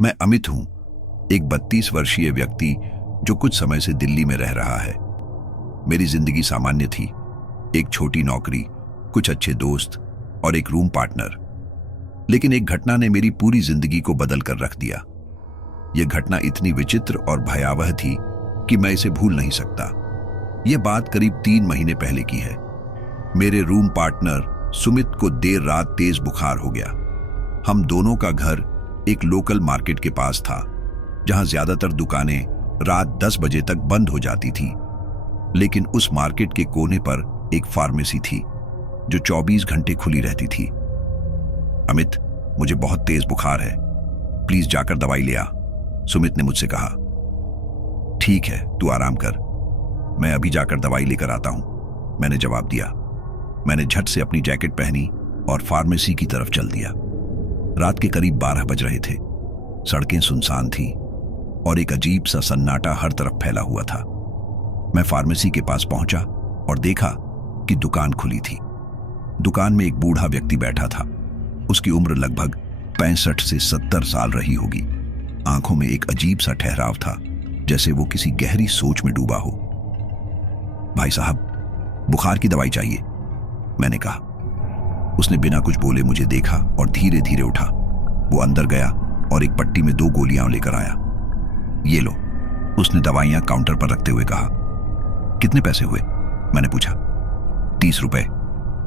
मैं अमित हूं, एक 32 वर्षीय व्यक्ति जो कुछ समय से दिल्ली में रह रहा है। मेरी जिंदगी सामान्य थी, एक छोटी नौकरी, कुछ अच्छे दोस्त और एक रूम पार्टनर। लेकिन एक घटना ने मेरी पूरी जिंदगी को बदल कर रख दिया। यह घटना इतनी विचित्र और भयावह थी कि मैं इसे भूल नहीं सकता। यह बात करीब 3 महीने पहले की है। मेरे रूम पार्टनर सुमित को देर रात तेज बुखार हो गया। हम दोनों का घर एक लोकल मार्केट के पास था, जहां ज्यादातर दुकानें रात 10 बजे तक बंद हो जाती थी। लेकिन उस मार्केट के कोने पर एक फार्मेसी थी जो 24 घंटे खुली रहती थी। अमित, मुझे बहुत तेज बुखार है, प्लीज जाकर दवाई ले आ, सुमित ने मुझसे कहा। ठीक है, तू आराम कर, मैं अभी जाकर दवाई लेकर आता हूं, मैंने जवाब दिया। मैंने झट से अपनी जैकेट पहनी और फार्मेसी की तरफ चल दिया। रात के करीब 12 बज रहे थे। सड़कें सुनसान थीं और एक अजीब सा सन्नाटा हर तरफ फैला हुआ था। मैं फार्मेसी के पास पहुंचा और देखा कि दुकान खुली थी। दुकान में एक बूढ़ा व्यक्ति बैठा था। उसकी उम्र लगभग 65 से 70 साल रही होगी। आंखों में एक अजीब सा ठहराव था, जैसे वो किसी गहरी सोच में डूबा हो। भाई साहब, बुखार की दवाई चाहिए, मैंने कहा। उसने बिना कुछ बोले मुझे देखा और धीरे धीरे उठा। वो अंदर गया और एक पट्टी में 2 गोलियां लेकर आया। ये लो, उसने दवाइयां काउंटर पर रखते हुए कहा। कितने पैसे हुए, मैंने पूछा। 30 रुपए,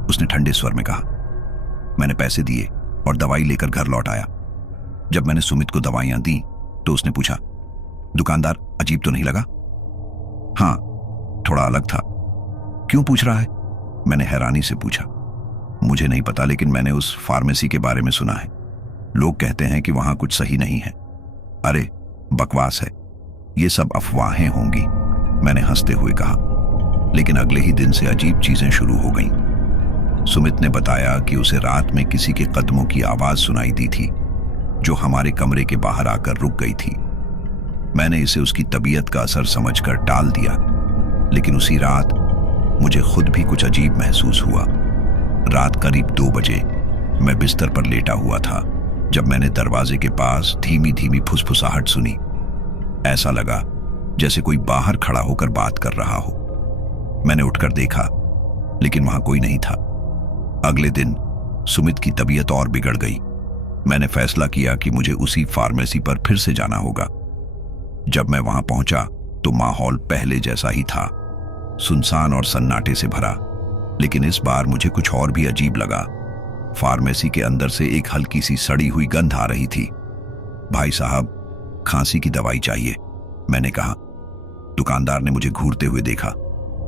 उसने ठंडे स्वर में कहा। मैंने पैसे दिए और दवाई लेकर घर लौट आया। जब मैंने सुमित को दवाइयां दी तो उसने पूछा, दुकानदार अजीब तो नहीं लगा? हाँ, थोड़ा अलग था। क्यों पूछ रहा है, मैंने हैरानी से पूछा। मुझे नहीं पता, लेकिन मैंने उस फार्मेसी के बारे में सुना है। लोग कहते हैं कि वहां कुछ सही नहीं है। अरे बकवास है, ये सब अफवाहें होंगी, मैंने हंसते हुए कहा। लेकिन अगले ही दिन से अजीब चीजें शुरू हो गईं। सुमित ने बताया कि उसे रात में किसी के कदमों की आवाज सुनाई दी थी, जो हमारे कमरे के बाहर आकर रुक गई थी। मैंने इसे उसकी तबीयत का असर समझकर टाल दिया, लेकिन उसी रात मुझे खुद भी कुछ अजीब महसूस हुआ। रात करीब 2 बजे मैं बिस्तर पर लेटा हुआ था जब मैंने दरवाजे के पास धीमी धीमी फुसफुसाहट सुनी। ऐसा लगा जैसे कोई बाहर खड़ा होकर बात कर रहा हो। मैंने उठकर देखा, लेकिन वहां कोई नहीं था। अगले दिन सुमित की तबीयत और बिगड़ गई। मैंने फैसला किया कि मुझे उसी फार्मेसी पर फिर से जाना होगा। जब मैं वहां पहुंचा तो माहौल पहले जैसा ही था, सुनसान और सन्नाटे से भरा। लेकिन इस बार मुझे कुछ और भी अजीब लगा। फार्मेसी के अंदर से एक हल्की सी सड़ी हुई गंध आ रही थी। भाई साहब, खांसी की दवाई चाहिए, मैंने कहा। दुकानदार ने मुझे घूरते हुए देखा।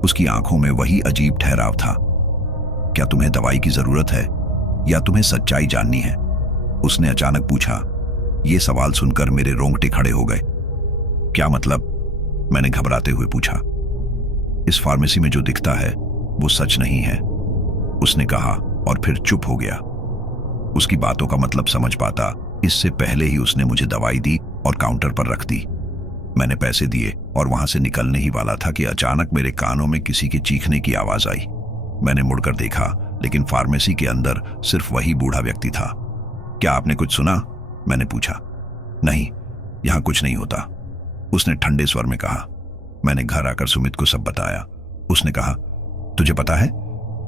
उसकी आंखों में वही अजीब ठहराव था। क्या तुम्हें दवाई की जरूरत है या तुम्हें सच्चाई जाननी है, उसने अचानक पूछा। यह सवाल सुनकर मेरे रोंगटे खड़े हो गए। क्या मतलब, मैंने घबराते हुए पूछा। इस फार्मेसी में जो दिखता है वो सच नहीं है, उसने कहा और फिर चुप हो गया। उसकी बातों का मतलब समझ पाता इससे पहले ही उसने मुझे दवाई दी और काउंटर पर रख दी। मैंने पैसे दिए और वहां से निकलने ही वाला था कि अचानक मेरे कानों में किसी के चीखने की आवाज आई। मैंने मुड़कर देखा, लेकिन फार्मेसी के अंदर सिर्फ वही बूढ़ा व्यक्ति था। क्या आपने कुछ सुना, मैंने पूछा। नहीं, यहां कुछ नहीं होता, उसने ठंडे स्वर में कहा। मैंने घर आकर सुमित को सब बताया। उसने कहा, तुझे पता है,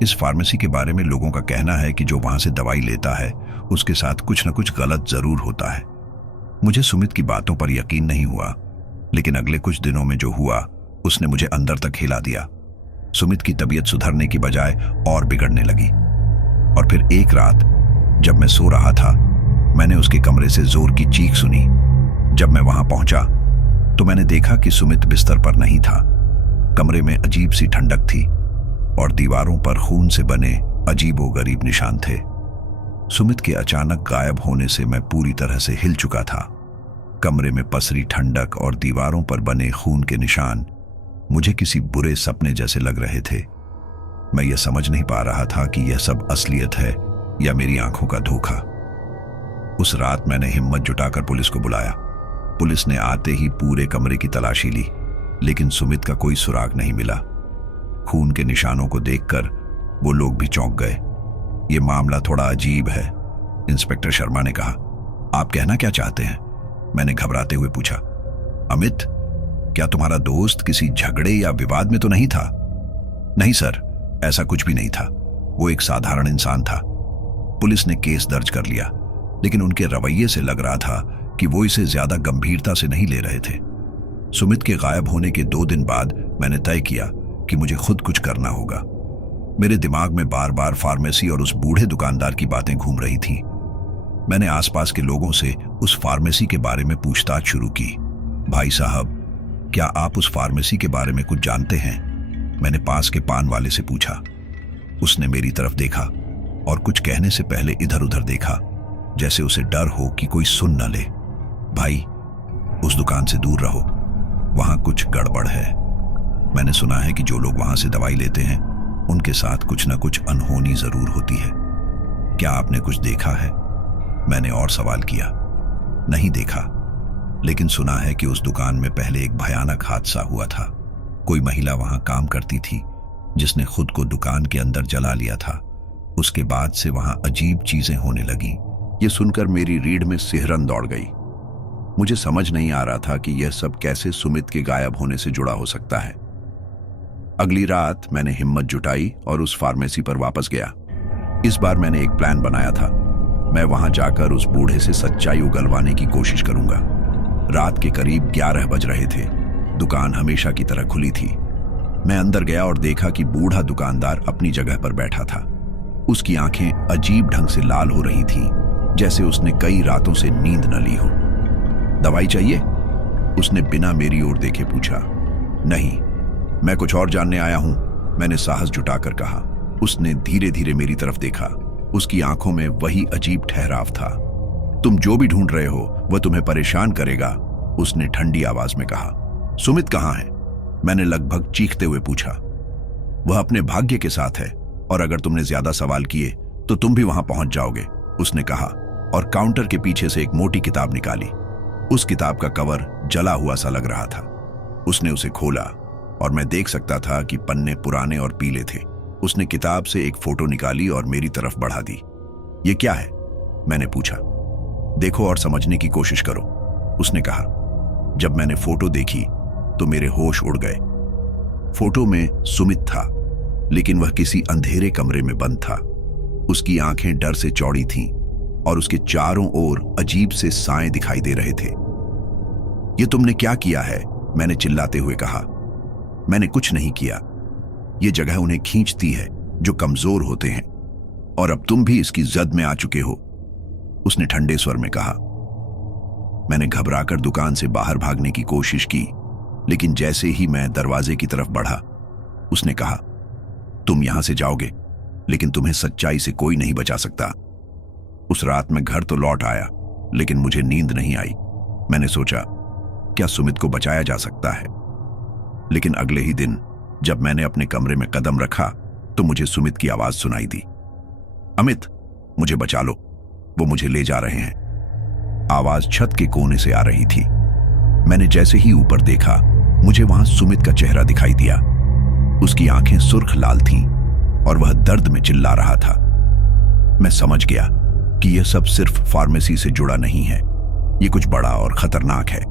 इस फार्मेसी के बारे में लोगों का कहना है कि जो वहां से दवाई लेता है उसके साथ कुछ न कुछ गलत जरूर होता है। मुझे सुमित की बातों पर यकीन नहीं हुआ, लेकिन अगले कुछ दिनों में जो हुआ उसने मुझे अंदर तक हिला दिया। सुमित की तबीयत सुधरने की बजाय और बिगड़ने लगी। और फिर एक रात जब मैं सो रहा था, मैंने उसके कमरे से जोर की चीख सुनी। जब मैं वहां पहुंचा तो मैंने देखा कि सुमित बिस्तर पर नहीं था। कमरे में अजीब सी ठंडक थी और दीवारों पर खून से बने अजीबोगरीब निशान थे। सुमित के अचानक गायब होने से मैं पूरी तरह से हिल चुका था। कमरे में पसरी ठंडक और दीवारों पर बने खून के निशान मुझे किसी बुरे सपने जैसे लग रहे थे। मैं यह समझ नहीं पा रहा था कि यह सब असलियत है या मेरी आंखों का धोखा। उस रात मैंने हिम्मत जुटाकर पुलिस को बुलाया। पुलिस ने आते ही पूरे कमरे की तलाशी ली, लेकिन सुमित का कोई सुराग नहीं मिला। खून के निशानों को देखकर वो लोग भी चौंक गए। ये मामला थोड़ा अजीब है, इंस्पेक्टर शर्मा ने कहा। आप कहना क्या चाहते हैं? मैंने घबराते हुए पूछा। अमित, क्या तुम्हारा दोस्त किसी झगड़े या विवाद में तो नहीं था? नहीं सर, ऐसा कुछ भी नहीं था। वो एक साधारण इंसान था। पुलिस ने केस दर्ज कर लिया, लेकिन उनके रवैये से लग रहा था कि वो इसे ज्यादा गंभीरता से नहीं ले रहे थे। सुमित के गायब होने के 2 दिन बाद मैंने तय किया कि मुझे खुद कुछ करना होगा। मेरे दिमाग में बार बार फार्मेसी और उस बूढ़े दुकानदार की बातें घूम रही थीं। मैंने आसपास के लोगों से उस फार्मेसी के बारे में पूछताछ शुरू की। भाई साहब, क्या आप उस फार्मेसी के बारे में कुछ जानते हैं? मैंने पास के पान वाले से पूछा। उसने मेरी तरफ देखा और कुछ कहने से पहले इधर उधर देखा, जैसे उसे डर हो कि कोई सुन न ले। भाई, उस दुकान से दूर रहो, वहां कुछ गड़बड़ है। मैंने सुना है कि जो लोग वहां से दवाई लेते हैं उनके साथ कुछ न कुछ अनहोनी जरूर होती है। क्या आपने कुछ देखा है? मैंने और सवाल किया। नहीं देखा, लेकिन सुना है कि उस दुकान में पहले एक भयानक हादसा हुआ था। कोई महिला वहां काम करती थी जिसने खुद को दुकान के अंदर जला लिया था। उसके बाद से वहां अजीब चीजें होने लगी। ये सुनकर मेरी रीढ़ में सिहरन दौड़ गई। मुझे समझ नहीं आ रहा था कि यह सब कैसे सुमित के गायब होने से जुड़ा हो सकता है। अगली रात मैंने हिम्मत जुटाई और उस फार्मेसी पर वापस गया। इस बार मैंने एक प्लान बनाया था। मैं वहां जाकर उस बूढ़े से सच्चाई उगलवाने की कोशिश करूंगा। रात के करीब 11 बज रहे थे। दुकान हमेशा की तरह खुली थी। मैं अंदर गया और देखा कि बूढ़ा दुकानदार अपनी जगह पर बैठा था। उसकी आंखें अजीब ढंग से लाल हो रही थीं, जैसे उसने कई रातों से नींद न ली हो। दवाई चाहिए? उसने बिना मेरी ओर देखे पूछा। नहीं, मैं कुछ और जानने आया हूं, मैंने साहस जुटाकर कहा। उसने धीरे धीरे मेरी तरफ देखा। उसकी आंखों में वही अजीब ठहराव था। तुम जो भी ढूंढ रहे हो वह तुम्हें परेशान करेगा, उसने ठंडी आवाज में कहा। सुमित कहां है? मैंने लगभग चीखते हुए पूछा। वह अपने भाग्य के साथ है, और अगर तुमने ज्यादा सवाल किए तो तुम भी वहां पहुंच जाओगे, उसने कहा और काउंटर के पीछे से एक मोटी किताब निकाली। उस किताब का कवर जला हुआ सा लग रहा था। उसने उसे खोला और मैं देख सकता था कि पन्ने पुराने और पीले थे। उसने किताब से एक फोटो निकाली और मेरी तरफ बढ़ा दी। ये क्या है? मैंने पूछा। देखो और समझने की कोशिश करो, उसने कहा। जब मैंने फोटो देखी तो मेरे होश उड़ गए। फोटो में सुमित था, लेकिन वह किसी अंधेरे कमरे में बंद था। उसकी आंखें डर से चौड़ी थीं और उसके चारों ओर अजीब से साए दिखाई दे रहे थे। ये तुमने क्या किया है? मैंने चिल्लाते हुए कहा। मैंने कुछ नहीं किया। ये जगह उन्हें खींचती है जो कमजोर होते हैं, और अब तुम भी इसकी जद में आ चुके हो, उसने ठंडे स्वर में कहा। मैंने घबराकर दुकान से बाहर भागने की कोशिश की, लेकिन जैसे ही मैं दरवाजे की तरफ बढ़ा, उसने कहा, तुम यहां से जाओगे, लेकिन तुम्हें सच्चाई से कोई नहीं बचा सकता। उस रात मैं घर तो लौट आया, लेकिन मुझे नींद नहीं आई। मैंने सोचा, क्या सुमित को बचाया जा सकता है? लेकिन अगले ही दिन जब मैंने अपने कमरे में कदम रखा तो मुझे सुमित की आवाज सुनाई दी। अमित, मुझे बचा लो, वो मुझे ले जा रहे हैं। आवाज छत के कोने से आ रही थी। मैंने जैसे ही ऊपर देखा, मुझे वहां सुमित का चेहरा दिखाई दिया। उसकी आंखें सुर्ख लाल थीं और वह दर्द में चिल्ला रहा था। मैं समझ गया कि यह सब सिर्फ फार्मेसी से जुड़ा नहीं है, यह कुछ बड़ा और खतरनाक है।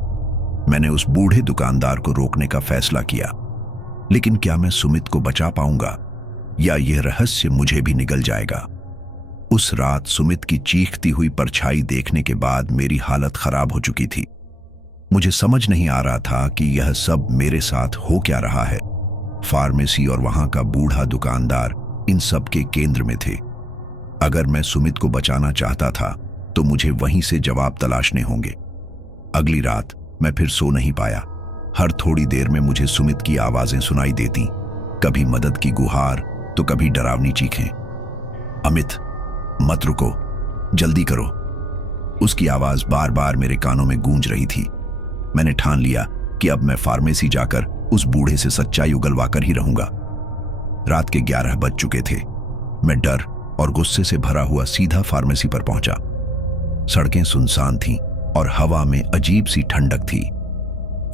मैंने उस बूढ़े दुकानदार को रोकने का फैसला किया, लेकिन क्या मैं सुमित को बचा पाऊंगा या यह रहस्य मुझे भी निगल जाएगा? उस रात सुमित की चीखती हुई परछाई देखने के बाद मेरी हालत खराब हो चुकी थी। मुझे समझ नहीं आ रहा था कि यह सब मेरे साथ हो क्या रहा है। फार्मेसी और वहां का बूढ़ा दुकानदार इन सब के केंद्र में थे। अगर मैं सुमित को बचाना चाहता था तो मुझे वहीं से जवाब तलाशने होंगे। अगली रात मैं फिर सो नहीं पाया। हर थोड़ी देर में मुझे सुमित की आवाजें सुनाई देती, कभी मदद की गुहार तो कभी डरावनी चीखें। अमित, मत रुको, जल्दी करो। उसकी आवाज बार बार मेरे कानों में गूंज रही थी। मैंने ठान लिया कि अब मैं फार्मेसी जाकर उस बूढ़े से सच्चाई उगलवा कर ही रहूंगा। रात के 11 बज चुके थे। मैं डर और गुस्से से भरा हुआ सीधा फार्मेसी पर पहुंचा। सड़कें सुनसान थीं और हवा में अजीब सी ठंडक थी।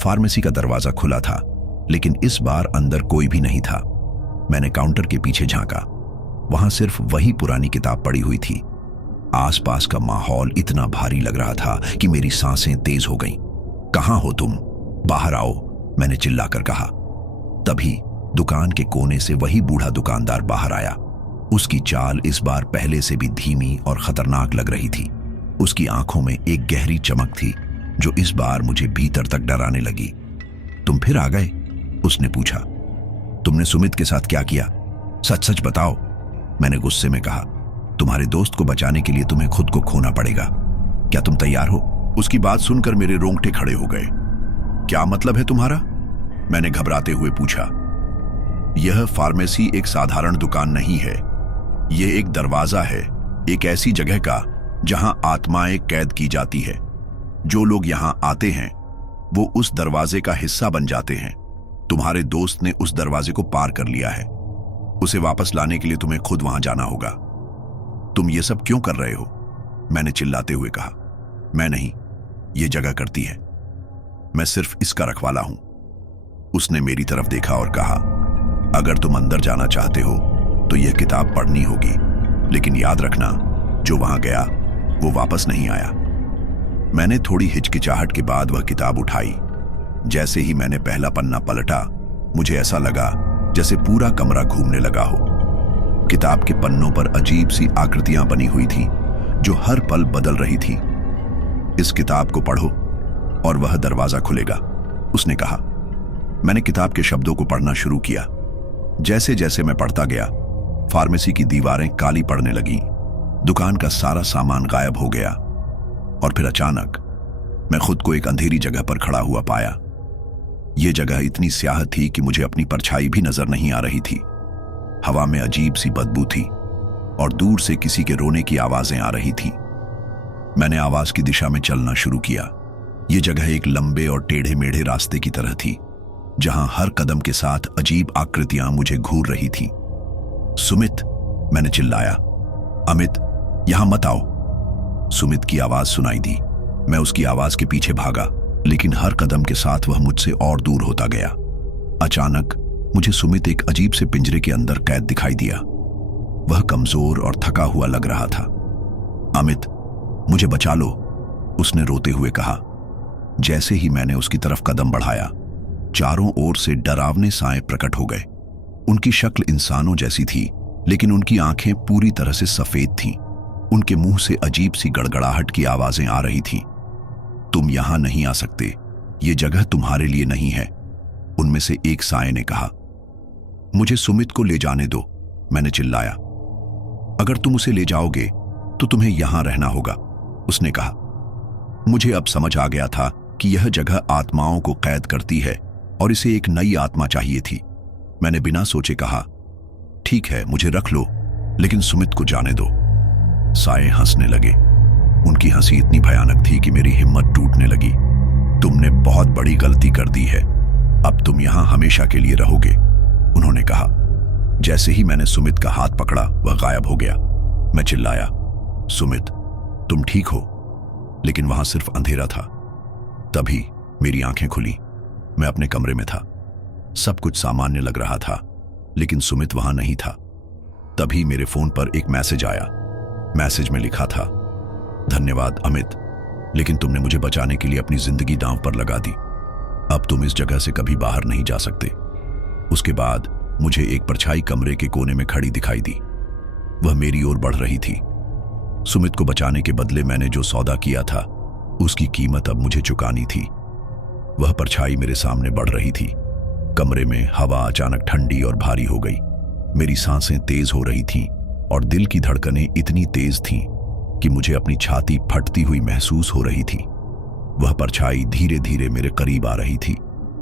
फार्मेसी का दरवाजा खुला था, लेकिन इस बार अंदर कोई भी नहीं था। मैंने काउंटर के पीछे झांका। वहां सिर्फ वही पुरानी किताब पड़ी हुई थी। आसपास का माहौल इतना भारी लग रहा था कि मेरी सांसें तेज हो गईं। कहाँ हो तुम? बाहर आओ, मैंने चिल्लाकर कहा। तभी दुकान के कोने से वही बूढ़ा दुकानदार बाहर आया। उसकी चाल इस बार पहले से भी धीमी और खतरनाक लग रही थी। उसकी आंखों में एक गहरी चमक थी जो इस बार मुझे भीतर तक डराने लगी। तुम फिर आ गए? उसने पूछा। तुमने सुमित के साथ क्या किया? सच सच बताओ, मैंने गुस्से में कहा। तुम्हारे दोस्त को बचाने के लिए तुम्हें खुद को खोना पड़ेगा। क्या तुम तैयार हो? उसकी बात सुनकर मेरे रोंगटे खड़े हो गए। क्या मतलब है तुम्हारा? मैंने घबराते हुए पूछा। यह फार्मेसी एक साधारण दुकान नहीं है। यह एक दरवाजा है, एक ऐसी जगह का जहां आत्माएं कैद की जाती है। जो लोग यहां आते हैं वो उस दरवाजे का हिस्सा बन जाते हैं। तुम्हारे दोस्त ने उस दरवाजे को पार कर लिया है। उसे वापस लाने के लिए तुम्हें खुद वहां जाना होगा। तुम ये सब क्यों कर रहे हो? मैंने चिल्लाते हुए कहा। मैं नहीं, ये जगह करती है। मैं सिर्फ इसका रखवाला हूं। उसने मेरी तरफ देखा और कहा, अगर तुम अंदर जाना चाहते हो तो यह किताब पढ़नी होगी, लेकिन याद रखना, जो वहां गया वो वापस नहीं आया। मैंने थोड़ी हिचकिचाहट के बाद वह किताब उठाई। जैसे ही मैंने पहला पन्ना पलटा, मुझे ऐसा लगा जैसे पूरा कमरा घूमने लगा हो। किताब के पन्नों पर अजीब सी आकृतियां बनी हुई थी जो हर पल बदल रही थी। इस किताब को पढ़ो और वह दरवाजा खुलेगा, उसने कहा। मैंने किताब के शब्दों को पढ़ना शुरू किया। जैसे जैसे मैं पढ़ता गया, फार्मेसी की दीवारें काली पड़ने लगीं। दुकान का सारा सामान गायब हो गया और फिर अचानक मैं खुद को एक अंधेरी जगह पर खड़ा हुआ पाया। यह जगह इतनी स्याह थी कि मुझे अपनी परछाई भी नजर नहीं आ रही थी। हवा में अजीब सी बदबू थी और दूर से किसी के रोने की आवाजें आ रही थी। मैंने आवाज की दिशा में चलना शुरू किया। यह जगह एक लंबे और टेढ़े मेढ़े रास्ते की तरह थी, जहां हर कदम के साथ अजीब आकृतियां मुझे घूर रही थी। सुमित, मैंने चिल्लाया। अमित, यहां मत आओ। सुमित की आवाज सुनाई दी। मैं उसकी आवाज के पीछे भागा, लेकिन हर कदम के साथ वह मुझसे और दूर होता गया। अचानक मुझे सुमित एक अजीब से पिंजरे के अंदर कैद दिखाई दिया। वह कमजोर और थका हुआ लग रहा था। अमित, मुझे बचा लो, उसने रोते हुए कहा। जैसे ही मैंने उसकी तरफ कदम बढ़ाया, चारों ओर से डरावने साए प्रकट हो गए। उनकी शक्ल इंसानों जैसी थी, लेकिन उनकी आंखें पूरी तरह से सफेद थीं। उनके मुंह से अजीब सी गड़गड़ाहट की आवाजें आ रही थीं। तुम यहां नहीं आ सकते, ये जगह तुम्हारे लिए नहीं है, उनमें से एक साए ने कहा। मुझे सुमित को ले जाने दो, मैंने चिल्लाया। अगर तुम उसे ले जाओगे तो तुम्हें यहां रहना होगा, उसने कहा। मुझे अब समझ आ गया था कि यह जगह आत्माओं को कैद करती है और इसे एक नई आत्मा चाहिए थी। मैंने बिना सोचे कहा, ठीक है, मुझे रख लो, लेकिन सुमित को जाने दो। साए हंसने लगे। उनकी हंसी इतनी भयानक थी कि मेरी हिम्मत टूटने लगी। तुमने बहुत बड़ी गलती कर दी है, अब तुम यहां हमेशा के लिए रहोगे, उन्होंने कहा। जैसे ही मैंने सुमित का हाथ पकड़ा, वह गायब हो गया। मैं चिल्लाया, सुमित, तुम ठीक हो? लेकिन वहां सिर्फ अंधेरा था। तभी मेरी आंखें खुली। मैं अपने कमरे में था। सब कुछ सामान्य लग रहा था, लेकिन सुमित वहां नहीं था। तभी मेरे फोन पर एक मैसेज आया। मैसेज में लिखा था, धन्यवाद अमित, लेकिन तुमने मुझे बचाने के लिए अपनी जिंदगी दांव पर लगा दी। अब तुम इस जगह से कभी बाहर नहीं जा सकते। उसके बाद मुझे एक परछाई कमरे के कोने में खड़ी दिखाई दी। वह मेरी ओर बढ़ रही थी। सुमित को बचाने के बदले मैंने जो सौदा किया था, उसकी कीमत अब मुझे चुकानी थी। वह परछाई मेरे सामने बढ़ रही थी। कमरे में हवा अचानक ठंडी और भारी हो गई। मेरी सांसें तेज हो रही थीं और दिल की धड़कनें इतनी तेज थीं कि मुझे अपनी छाती फटती हुई महसूस हो रही थी। वह परछाई धीरे धीरे मेरे करीब आ रही थी।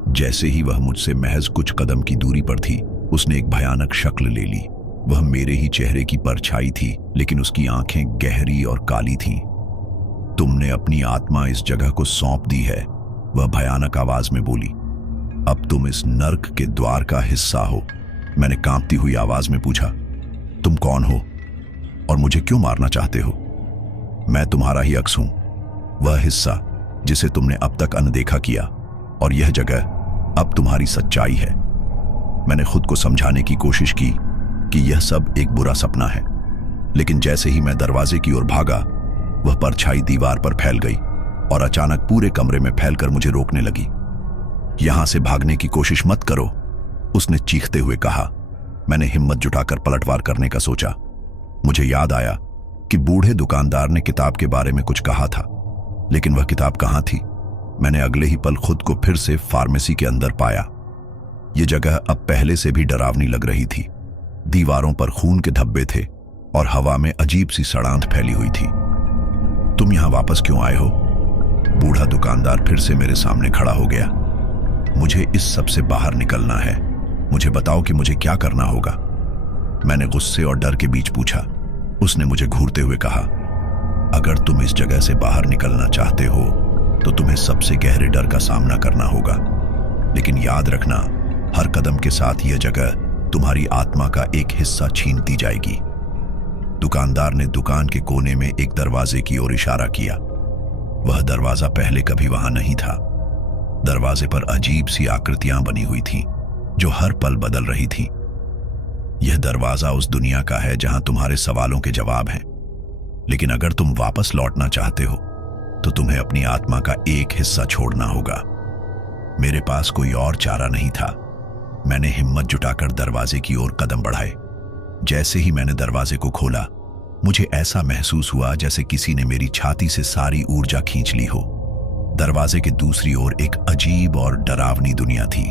जैसे ही वह मुझसे महज कुछ कदम की दूरी पर थी, उसने एक भयानक शक्ल ले ली। वह मेरे ही चेहरे की परछाई थी, लेकिन उसकी आंखें गहरी और काली थीं। तुमने अपनी आत्मा इस जगह को सौंप दी है, वह भयानक आवाज में बोली। अब तुम इस नर्क के द्वार का हिस्सा हो। मैंने कांपती हुई आवाज में पूछा, तुम कौन हो और मुझे क्यों मारना चाहते हो? मैं तुम्हारा ही अक्स हूं, वह हिस्सा जिसे तुमने अब तक अनदेखा किया, और यह जगह अब तुम्हारी सच्चाई है। मैंने खुद को समझाने की कोशिश की कि यह सब एक बुरा सपना है, लेकिन जैसे ही मैं दरवाजे की ओर भागा, वह परछाई दीवार पर फैल गई और अचानक पूरे कमरे में फैलकर मुझे रोकने लगी। यहां से भागने की कोशिश मत करो, उसने चीखते हुए कहा। मैंने हिम्मत जुटाकर पलटवार करने का सोचा। मुझे याद आया कि बूढ़े दुकानदार ने किताब के बारे में कुछ कहा था, लेकिन वह किताब कहां थी। मैंने अगले ही पल खुद को फिर से फार्मेसी के अंदर पाया। यह जगह अब पहले से भी डरावनी लग रही थी। दीवारों पर खून के धब्बे थे और हवा में अजीब सी सड़ांध फैली हुई थी। तुम यहां वापस क्यों आए हो? बूढ़ा दुकानदार फिर से मेरे सामने खड़ा हो गया। मुझे इस सब से बाहर निकलना है। मुझे बताओ कि मुझे क्या करना होगा। मैंने गुस्से और डर के बीच पूछा। उसने मुझे घूरते हुए कहा, अगर तुम इस जगह से बाहर निकलना चाहते हो तो तुम्हें सबसे गहरे डर का सामना करना होगा। लेकिन याद रखना, हर कदम के साथ यह जगह तुम्हारी आत्मा का एक हिस्सा छीनती जाएगी। दुकानदार ने दुकान के कोने में एक दरवाजे की ओर इशारा किया। वह दरवाजा पहले कभी वहां नहीं था। दरवाजे पर अजीब सी आकृतियां बनी हुई थीं, जो हर पल बदल रही थीं। यह दरवाजा उस दुनिया का है जहां तुम्हारे सवालों के जवाब हैं। लेकिन अगर तुम वापस लौटना चाहते हो तो तुम्हें अपनी आत्मा का एक हिस्सा छोड़ना होगा। मेरे पास कोई और चारा नहीं था। मैंने हिम्मत जुटाकर दरवाजे की ओर कदम बढ़ाए। जैसे ही मैंने दरवाजे को खोला, मुझे ऐसा महसूस हुआ जैसे किसी ने मेरी छाती से सारी ऊर्जा खींच ली हो। दरवाजे के दूसरी ओर एक अजीब और डरावनी दुनिया थी।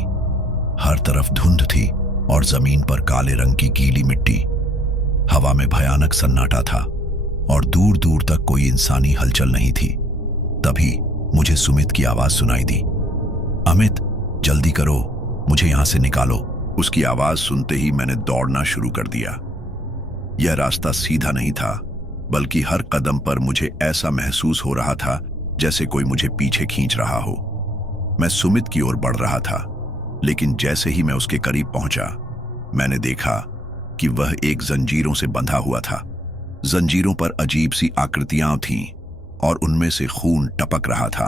हर तरफ धुंध थी और जमीन पर काले रंग की गीली मिट्टी। हवा में भयानक सन्नाटा था और दूर दूर तक कोई इंसानी हलचल नहीं थी। तभी मुझे सुमित की आवाज सुनाई दी। अमित, जल्दी करो, मुझे यहां से निकालो। उसकी आवाज सुनते ही मैंने दौड़ना शुरू कर दिया। यह रास्ता सीधा नहीं था, बल्कि हर कदम पर मुझे ऐसा महसूस हो रहा था जैसे कोई मुझे पीछे खींच रहा हो। मैं सुमित की ओर बढ़ रहा था, लेकिन जैसे ही मैं उसके करीब पहुंचा, मैंने देखा कि वह एक जंजीरों से बंधा हुआ था। जंजीरों पर अजीब सी आकृतियां थीं और उनमें से खून टपक रहा था।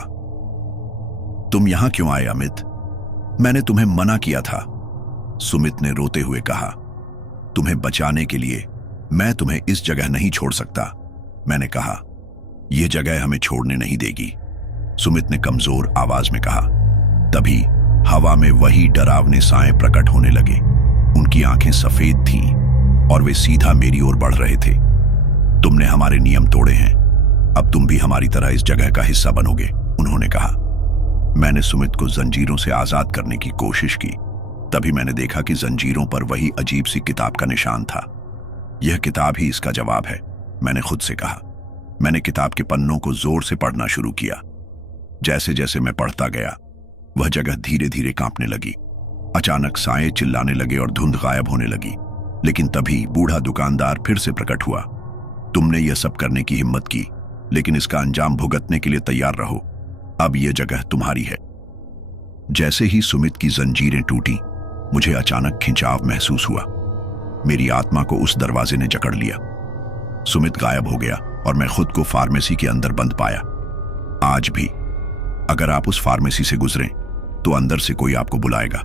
तुम यहां क्यों आए अमित? मैंने तुम्हें मना किया था, सुमित ने रोते हुए कहा। तुम्हें बचाने के लिए मैं तुम्हें इस जगह नहीं छोड़ सकता। मैंने कहा, यह जगह हमें छोड़ने नहीं देगी, सुमित ने कमजोर आवाज में कहा। तभी हवा में वही डरावने साए प्रकट होने लगे। उनकी आंखें सफेद थीं और वे सीधा मेरी ओर बढ़ रहे थे। तुमने हमारे नियम तोड़े हैं, अब तुम भी हमारी तरह इस जगह का हिस्सा बनोगे, उन्होंने कहा। मैंने सुमित को जंजीरों से आजाद करने की कोशिश की। तभी मैंने देखा कि जंजीरों पर वही अजीब सी किताब का निशान था। यह किताब ही इसका जवाब है, मैंने खुद से कहा। मैंने किताब के पन्नों को जोर से पढ़ना शुरू किया। जैसे जैसे मैं पढ़ता गया, वह जगह धीरे धीरे कांपने लगी। अचानक साए चिल्लाने लगे और धुंध गायब होने लगी। लेकिन तभी बूढ़ा दुकानदार फिर से प्रकट हुआ। तुमने यह सब करने की हिम्मत की, लेकिन इसका अंजाम भुगतने के लिए तैयार रहो। अब यह जगह तुम्हारी है। जैसे ही सुमित की जंजीरें टूटी, मुझे अचानक खिंचाव महसूस हुआ। मेरी आत्मा को उस दरवाजे ने जकड़ लिया। सुमित गायब हो गया और मैं खुद को फार्मेसी के अंदर बंद पाया। आज भी अगर आप उस फार्मेसी से गुजरें तो अंदर से कोई आपको बुलाएगा।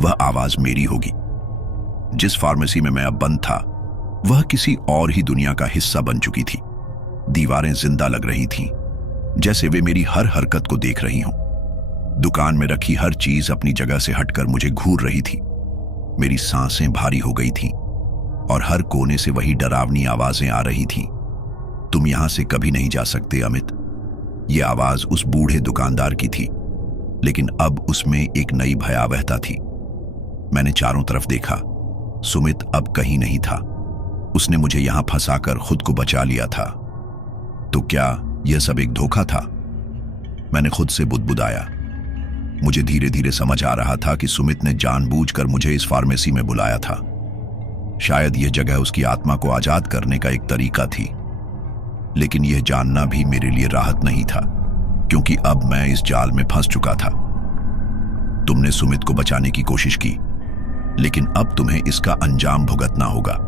वह आवाज मेरी होगी। जिस फार्मेसी में मैं अब बंद था, वह किसी और ही दुनिया का हिस्सा बन चुकी थी। दीवारें जिंदा लग रही थीं, जैसे वे मेरी हर हरकत को देख रही हों। दुकान में रखी हर चीज अपनी जगह से हटकर मुझे घूर रही थी। मेरी सांसें भारी हो गई थीं और हर कोने से वही डरावनी आवाजें आ रही थीं। तुम यहां से कभी नहीं जा सकते अमित। यह आवाज उस बूढ़े दुकानदार की थी, लेकिन अब उसमें एक नई भयावहता थी। मैंने चारों तरफ देखा। सुमित अब कहीं नहीं था। उसने मुझे यहां फंसाकर खुद को बचा लिया था। तो क्या यह सब एक धोखा था? मैंने खुद से बुदबुदाया। मुझे धीरे धीरे समझ आ रहा था कि सुमित ने जानबूझकर मुझे इस फार्मेसी में बुलाया था। शायद यह जगह उसकी आत्मा को आजाद करने का एक तरीका थी। लेकिन यह जानना भी मेरे लिए राहत नहीं था, क्योंकि अब मैं इस जाल में फंस चुका था। तुमने सुमित को बचाने की कोशिश की, लेकिन अब तुम्हें इसका अंजाम भुगतना होगा।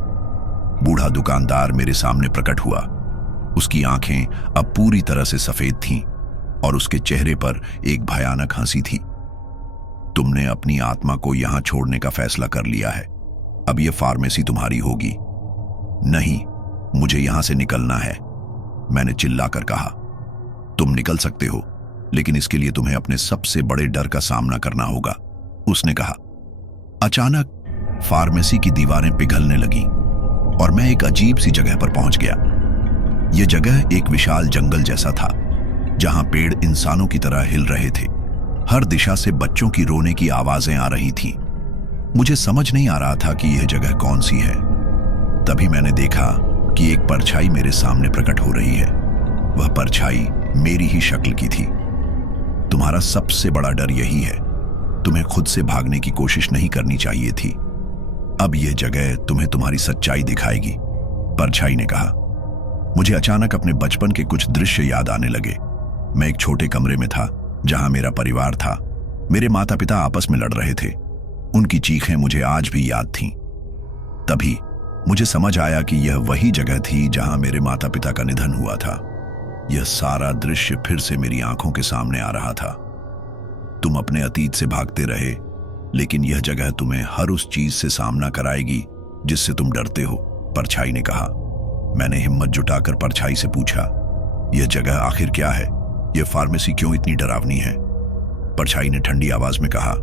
बूढ़ा दुकानदार मेरे सामने प्रकट हुआ। उसकी आंखें अब पूरी तरह से सफेद थीं और उसके चेहरे पर एक भयानक हंसी थी। तुमने अपनी आत्मा को यहां छोड़ने का फैसला कर लिया है। अब यह फार्मेसी तुम्हारी होगी। नहीं, मुझे यहां से निकलना है, मैंने चिल्लाकर कहा। तुम निकल सकते हो, लेकिन इसके लिए तुम्हें अपने सबसे बड़े डर का सामना करना होगा, उसने कहा। अचानक फार्मेसी की दीवारें पिघलने लगीं और मैं एक अजीब सी जगह पर पहुंच गया। यह जगह एक विशाल जंगल जैसा था, जहां पेड़ इंसानों की तरह हिल रहे थे। हर दिशा से बच्चों की रोने की आवाजें आ रही थीं। मुझे समझ नहीं आ रहा था कि यह जगह कौन सी है। तभी मैंने देखा कि एक परछाई मेरे सामने प्रकट हो रही है। वह परछाई मेरी ही शक्ल की थी। तुम्हारा सबसे बड़ा डर यही है, तुम्हें खुद से भागने की कोशिश नहीं करनी चाहिए थी। अब यह जगह तुम्हें तुम्हारी सच्चाई दिखाएगी, परछाई ने कहा। मुझे अचानक अपने बचपन के कुछ दृश्य याद आने लगे। मैं एक छोटे कमरे में था, जहां मेरा परिवार था। मेरे माता पिता आपस में लड़ रहे थे। उनकी चीखें मुझे आज भी याद थीं। तभी मुझे समझ आया कि यह वही जगह थी जहां मेरे माता पिता का निधन हुआ था। यह सारा दृश्य फिर से मेरी आंखों के सामने आ रहा था। तुम अपने अतीत से भागते रहे, लेकिन यह जगह तुम्हें हर उस चीज से सामना कराएगी जिससे तुम डरते हो, परछाई ने कहा। मैंने हिम्मत जुटाकर परछाई से पूछा, यह जगह आखिर क्या है? यह फार्मेसी क्यों इतनी डरावनी है? परछाई ने ठंडी आवाज में कहा,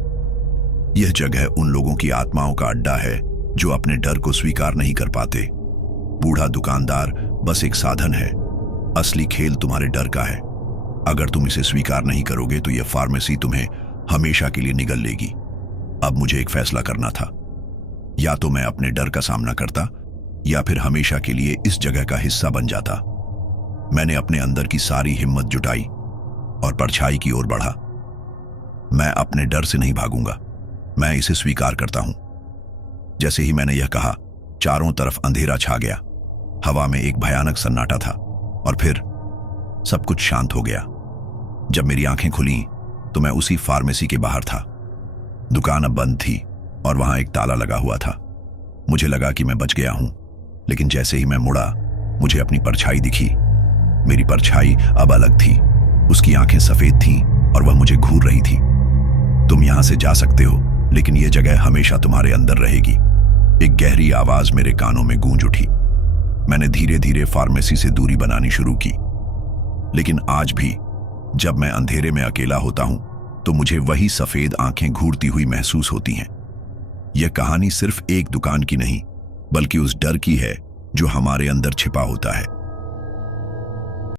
यह जगह उन लोगों की आत्माओं का अड्डा है जो अपने डर को स्वीकार नहीं कर पाते। बूढ़ा दुकानदार बस एक साधन है, असली खेल तुम्हारे डर का है। अगर तुम इसे स्वीकार नहीं करोगे तो यह फार्मेसी तुम्हें हमेशा के लिए निगल लेगी। अब मुझे एक फैसला करना था, या तो मैं अपने डर का सामना करता या फिर हमेशा के लिए इस जगह का हिस्सा बन जाता। मैंने अपने अंदर की सारी हिम्मत जुटाई और परछाई की ओर बढ़ा। मैं अपने डर से नहीं भागूंगा, मैं इसे स्वीकार करता हूं। जैसे ही मैंने यह कहा, चारों तरफ अंधेरा छा गया। हवा में एक भयानक सन्नाटा था और फिर सब कुछ शांत हो गया। जब मेरी आंखें खुली तो मैं उसी फार्मेसी के बाहर था। दुकान अब बंद थी और वहां एक ताला लगा हुआ था। मुझे लगा कि मैं बच गया हूं, लेकिन जैसे ही मैं मुड़ा, मुझे अपनी परछाई दिखी। मेरी परछाई अब अलग थी। उसकी आंखें सफेद थीं और वह मुझे घूर रही थी। तुम यहां से जा सकते हो, लेकिन यह जगह हमेशा तुम्हारे अंदर रहेगी। एक गहरी आवाज मेरे कानों में गूंज उठी। मैंने धीरे धीरे फार्मेसी से दूरी बनानी शुरू की, लेकिन आज भी जब मैं अंधेरे में अकेला होता हूं तो मुझे वही सफेद आंखें घूरती हुई महसूस होती हैं। यह कहानी सिर्फ एक दुकान की नहीं, बल्कि उस डर की है जो हमारे अंदर छिपा होता है।